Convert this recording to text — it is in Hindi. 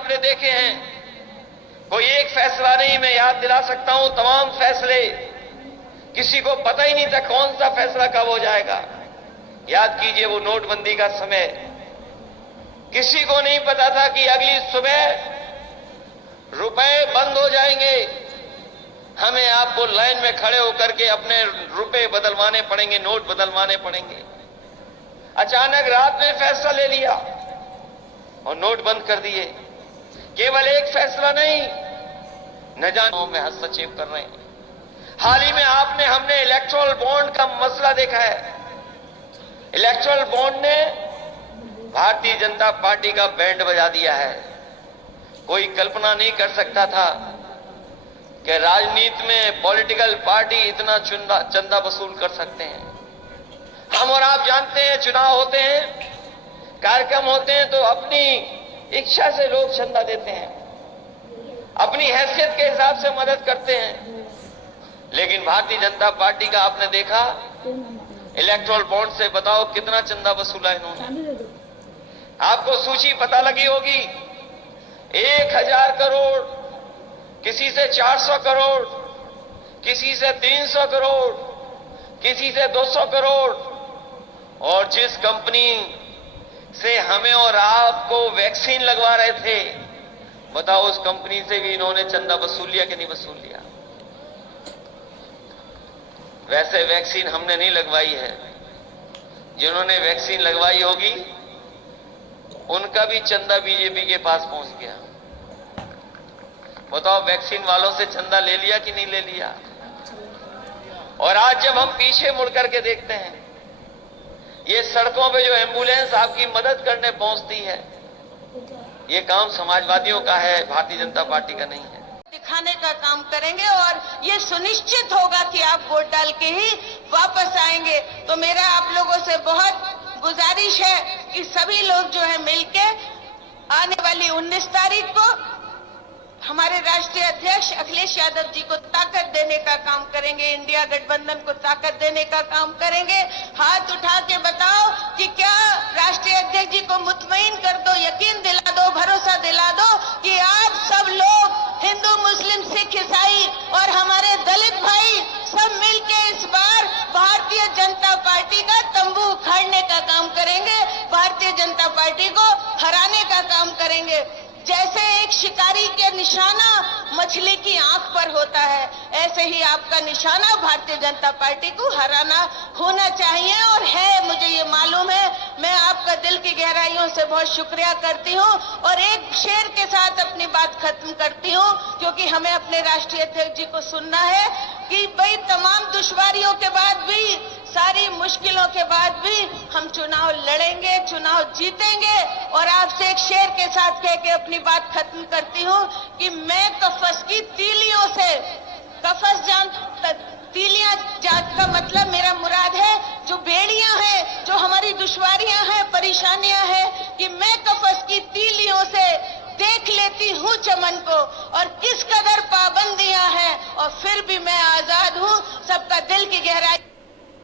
आपने देखे हैं, कोई एक फैसला नहीं, मैं याद दिला सकता हूं तमाम फैसले। किसी को पता ही नहीं था कौन सा फैसला कब हो जाएगा। याद कीजिए वो नोटबंदी का समय, किसी को नहीं पता था कि अगली सुबह रुपए बंद हो जाएंगे, हमें आपको लाइन में खड़े होकर के अपने रुपए बदलवाने पड़ेंगे, नोट बदलवाने पड़ेंगे। अचानक रात में फैसला ले लिया और नोट बंद कर दिए। केवल एक फैसला नहीं, न जानो में हस्तक्षेप कर रहे हैं। हाल ही में हमने इलेक्टोरल बॉन्ड का मसला देखा है। इलेक्टोरल बॉन्ड ने भारतीय जनता पार्टी का बैंड बजा दिया है। कोई कल्पना नहीं कर सकता था कि राजनीति में पॉलिटिकल पार्टी इतना चंदा वसूल कर सकते हैं। हम और आप जानते हैं, चुनाव होते हैं, कार्यक्रम होते हैं, तो अपनी इच्छा से लोग चंदा देते हैं, अपनी हैसियत के हिसाब से मदद करते हैं। लेकिन भारतीय जनता पार्टी का आपने देखा, इलेक्टोरल बॉन्ड से बताओ कितना चंदा वसूला इन्होंने। आपको सूची पता लगी होगी, 1000 करोड़, किसी से 400 करोड़, किसी से 300 करोड़, किसी से 200 करोड़। और जिस कंपनी से हमें और आपको वैक्सीन लगवा रहे थे, बताओ उस कंपनी से भी इन्होंने चंदा वसूल लिया कि नहीं वसूल लिया। वैसे वैक्सीन हमने नहीं लगवाई है, जिन्होंने वैक्सीन लगवाई होगी उनका भी चंदा बीजेपी के पास पहुंच गया। बताओ वैक्सीन वालों से चंदा ले लिया कि नहीं ले लिया। और आज जब हम पीछे मुड़ करके देखते हैं, ये सड़कों पे जो एम्बुलेंस आपकी मदद करने पहुंचती है, ये काम समाजवादियों का है, भारतीय जनता पार्टी का नहीं है। दिखाने का काम करेंगे और ये सुनिश्चित होगा कि आप वोट डाल के ही वापस आएंगे। तो मेरा आप लोगों से बहुत गुजारिश है कि सभी लोग जो है मिलके आने वाली 19 तारीख को हमारे राष्ट्रीय अध्यक्ष अखिलेश यादव जी को ताकत देने का काम करेंगे, इंडिया गठबंधन को ताकत देने का काम करेंगे। हाथ उठा के बताओ कि क्या राष्ट्रीय अध्यक्ष जी को मुतमईन कर दो, यकीन दिला दो, भरोसा दिला दो कि आप सब लोग, हिंदू, मुस्लिम, सिख, ईसाई और हमारे दलित भाई सब मिलके इस बार भारतीय जनता पार्टी का तंबू उखाड़ने का काम करेंगे, भारतीय जनता पार्टी को हराने का काम करेंगे। जैसे एक शिकारी के निशाना मछली की आंख पर होता है, ऐसे ही आपका निशाना भारतीय जनता पार्टी को हराना होना चाहिए और है। मुझे ये मालूम है। मैं आपका दिल की गहराइयों से बहुत शुक्रिया करती हूँ और एक शेर के साथ अपनी बात खत्म करती हूँ, क्योंकि हमें अपने राष्ट्रीय अध्यक्ष जी को सुनना है कि भाई तमाम दुश्वारियों के बाद भी, सारी मुश्किलों के बाद भी हम चुनाव लड़ेंगे, चुनाव जीतेंगे। और आपसे एक शेर के साथ कह के अपनी बात खत्म करती हूँ कि मैं कफस की तीलियों से, कफस तीलियां जात का मतलब मेरा मुराद है जो बेड़ियां हैं, जो हमारी दुश्वारियां हैं, परेशानियां हैं, कि मैं कफस की तीलियों से देख लेती हूँ चमन को और किस कदर पाबंदियां हैं और फिर भी मैं आजाद हूँ। सबका दिल की गहराई